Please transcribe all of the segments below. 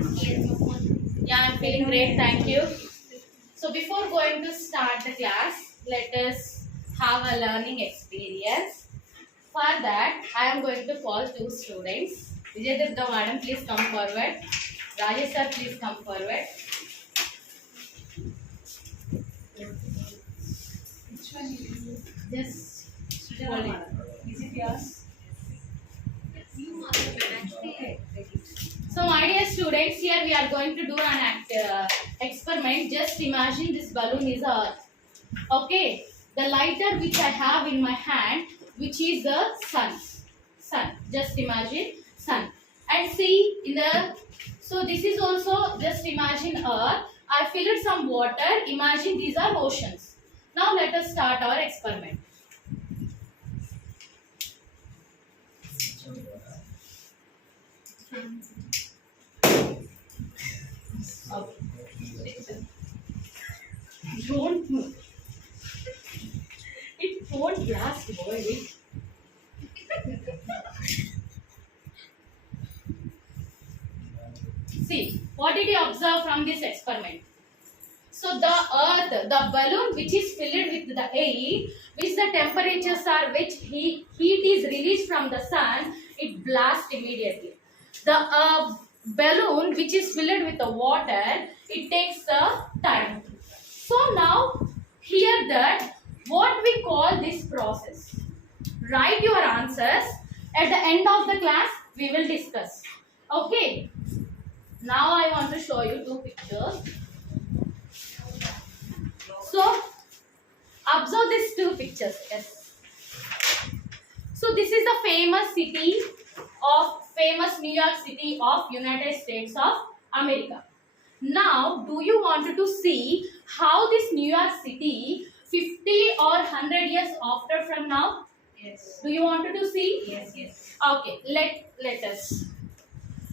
Yeah, I'm feeling great, thank you. So before going to start the class, let us have a learning experience. For that, I am going to call two students. Vijay Durga madam, please come forward. Rajesh sir, please come forward. Which one you use? Just hold it. Is it yours? So my dear students, here we are going to do an experiment. Just imagine this balloon is Earth. Okay, the lighter which I have in my hand, which is the sun. Just imagine sun. And see in the, so this is also, just imagine Earth. I filled some water. Imagine these are oceans. Now let us start our experiment. Okay. Don't move. It won't last, boy. See, what did you observe from this experiment? So the earth, the balloon which is filled with the air, which the temperatures are, which heat is released from the sun, it blasts immediately. The balloon which is filled with the water, it takes time. So now, here that, what we call this process. Write your answers. At the end of the class, we will discuss. Okay. Now I want to show you two pictures. So, observe these two pictures. Yes. So this is the famous New York City of United States of America. Now, do you want to see how this New York City 50 or 100 years after from now? Yes. Do you want to see? Yes, yes. Okay, let us.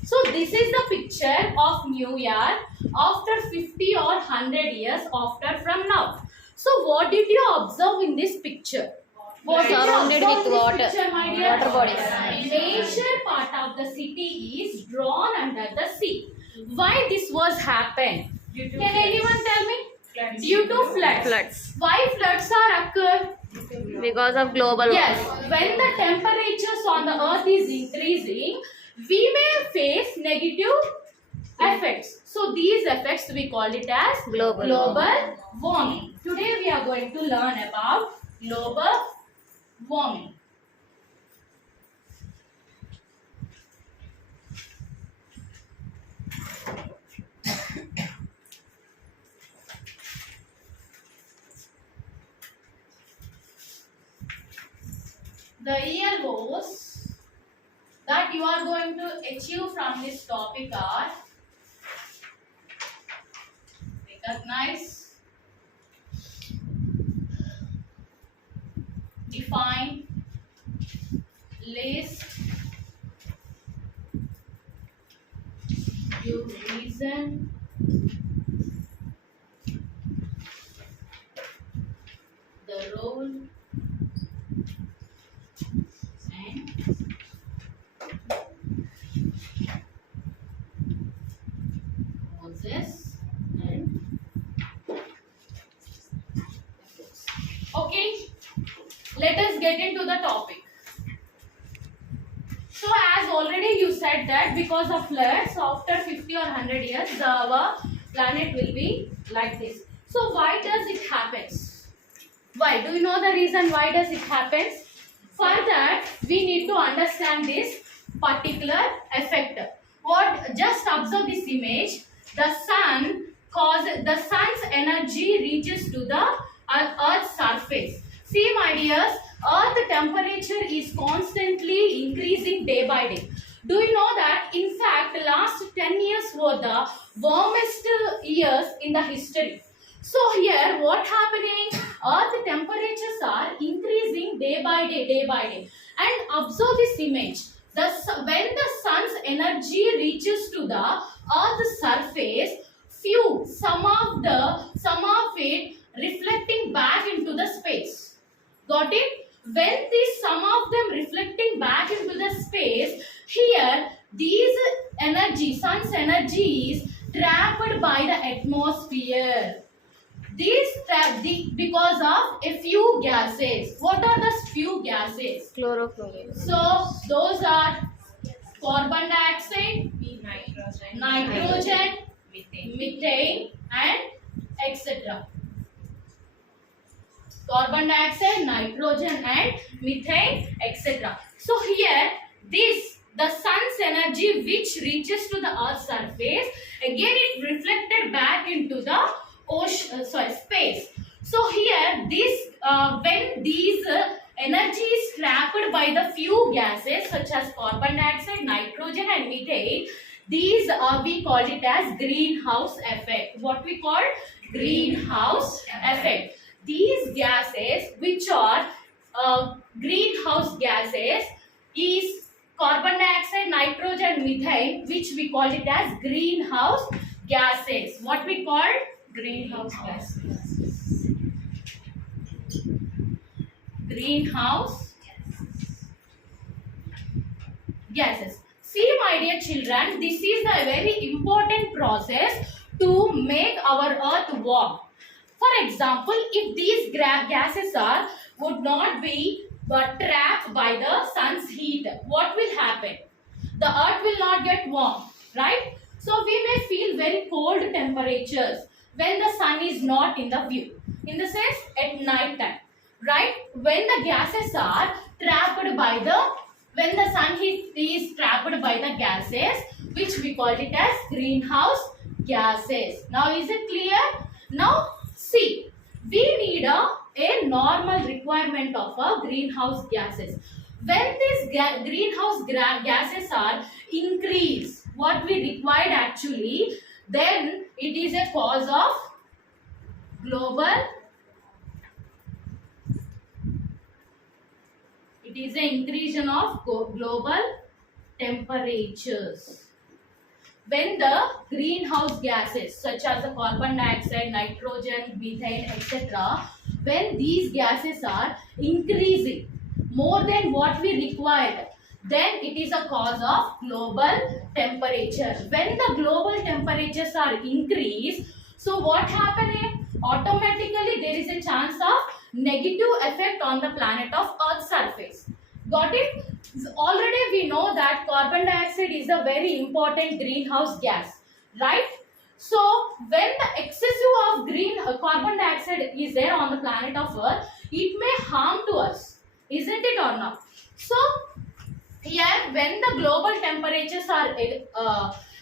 So this is the picture of New York after 50 or 100 years after from now. So what did you observe in this picture? What did you Surrounded observe with this water. picture, my dear? Water bodies. Major part of the city is drawn under the sea. Why this was happened? Can anyone tell me? Floods. Due to floods. Floods. Why floods are occur? Because of global Yes, when the temperatures on the earth is increasing, we may face negative effects. So these effects we call it as Global warming. Today we are going to learn about global warming. The real goals that you are going to achieve from this topic are: recognize, define, list, give reason, the role, and causes and effects. Okay, let us get into the topic. So as already you said that because of floods after 50 or 100 years our planet will be like this. So why does it happens? Why? Do you know the reason why does it happens? For that we need to understand this particular effect. What? Just observe this image. The sun's energy reaches to the earth's surface. See my dears, earth temperature is constantly increasing day by day. Do you know that in fact last 10 years were the warmest years in the history. So here what happening? Earth temperatures are increasing day by day. And observe this image. When the sun's energy reaches to the earth's surface, some of it reflecting back into the space. Got it? When some of them reflecting back into the space, here these energy, sun's energy is trapped by the atmosphere. Because of a few gases. What are the few gases? Chlorofluorine. So those are carbon dioxide, nitrogen, methane, and etc. Carbon dioxide, nitrogen, and methane, etc. So here, the sun's energy which reaches to the Earth's surface, again it reflected back into the space. So here, when these energy is trapped by the few gases such as carbon dioxide, nitrogen, and methane, these we call it as greenhouse effect. What we call greenhouse effect. These gases, which are greenhouse gases, is carbon dioxide, nitrogen, methane, which we call it as greenhouse gases. What we call greenhouse gases. Greenhouse gases. See, my dear children, this is a very important process to make our earth warm. For example, if these gases would not be trapped by the sun's heat, what will happen? The earth will not get warm, right? So we may feel very cold temperatures when the sun is not in the view. In the sense, at night time, right? When the gases are trapped by when the sun heat is trapped by the gases, which we call it as greenhouse gases. Now is it clear? Now see, we need a normal requirement of greenhouse gases. When these greenhouse gases are increased, what we required actually, then it is a cause of global, it is an increase of global temperatures. When the greenhouse gases such as the carbon dioxide, nitrogen, methane, etc., when these gases are increasing more than what we required, then it is a cause of global temperature. When the global temperatures are increased, so what happens? Automatically there is a chance of negative effect on the planet of Earth's surface. Got it? Already we know that carbon dioxide is a very important greenhouse gas, right? So when the excessive of carbon dioxide is there on the planet of Earth, it may harm to us, isn't it or not? So here, when the global temperatures are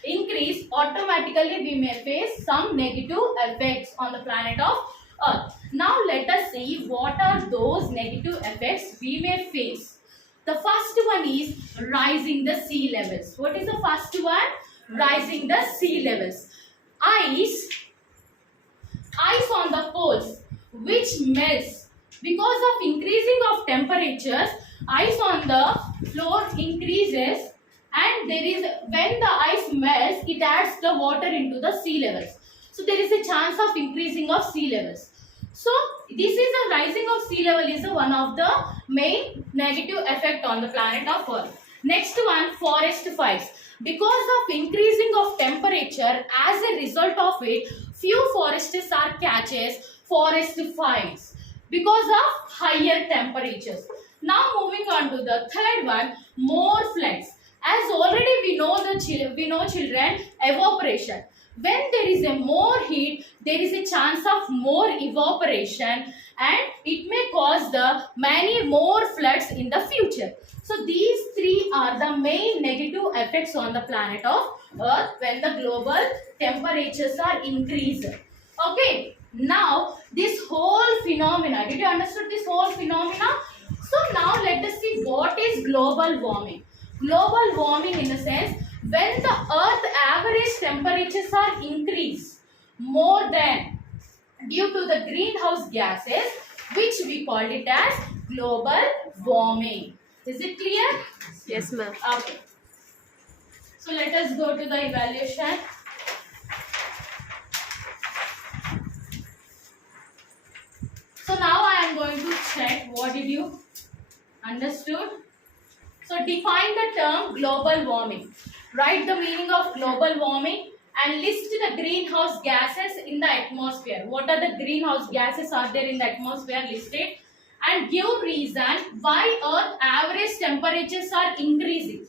increased, automatically we may face some negative effects on the planet of Earth. Now let us see what are those negative effects we may face. The first one is rising the sea levels. What is the first one? Rising the sea levels. Ice on the poles which melts because of increasing of temperatures. Ice on the floor increases, and when the ice melts, it adds the water into the sea levels. So there is a chance of increasing of sea levels. So this is a rising of sea level is one of the main negative effect on the planet of Earth. Next one, forest fires. Because of increasing of temperature, as a result of it, few forests are catches forest fires because of higher temperatures. Now moving on to the third one, more floods. As already we know children, evaporation. When there is a more heat, there is a chance of more evaporation, and it may cause the many more floods in the future. So these three are the main negative effects on the planet of Earth when the global temperatures are increased. Okay, now this whole phenomena, did you understand this whole phenomena? So now let us see what is global warming. Global warming in the sense, when the Earth average temperatures are increased more than due to the greenhouse gases, which we called it as global warming. Is it clear? Yes, ma'am. Okay. So let us go to the evaluation. So now I am going to check what did you understood. So define the term global warming. Write the meaning of global warming and list the greenhouse gases in the atmosphere. What are the greenhouse gases are there in the atmosphere? List it. And give reason why Earth average temperatures are increasing.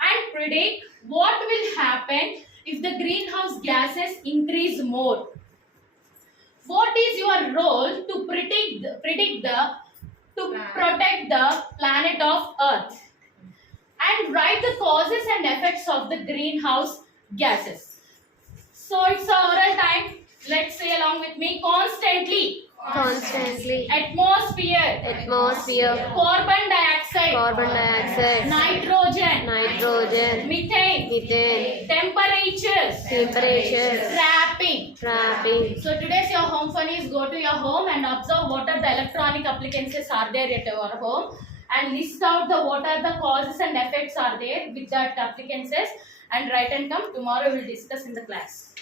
And predict what will happen if the greenhouse gases increase more. What is your role to protect the planet of Earth? And write the causes and effects of the greenhouse gases. So it's a oral time. Let's say along with me. Constantly. Constantly. Atmosphere. Atmosphere. Carbon dioxide. Carbon dioxide. Nitrogen. Nitrogen. Methane. Methane. Temperatures. Temperatures. Trapping. Trapping. So today's your home fun is go to your home and observe what are the electronic appliances are there at your home and list out the what are the causes and effects are there with that appliances and write and come. Tomorrow we'll discuss in the class.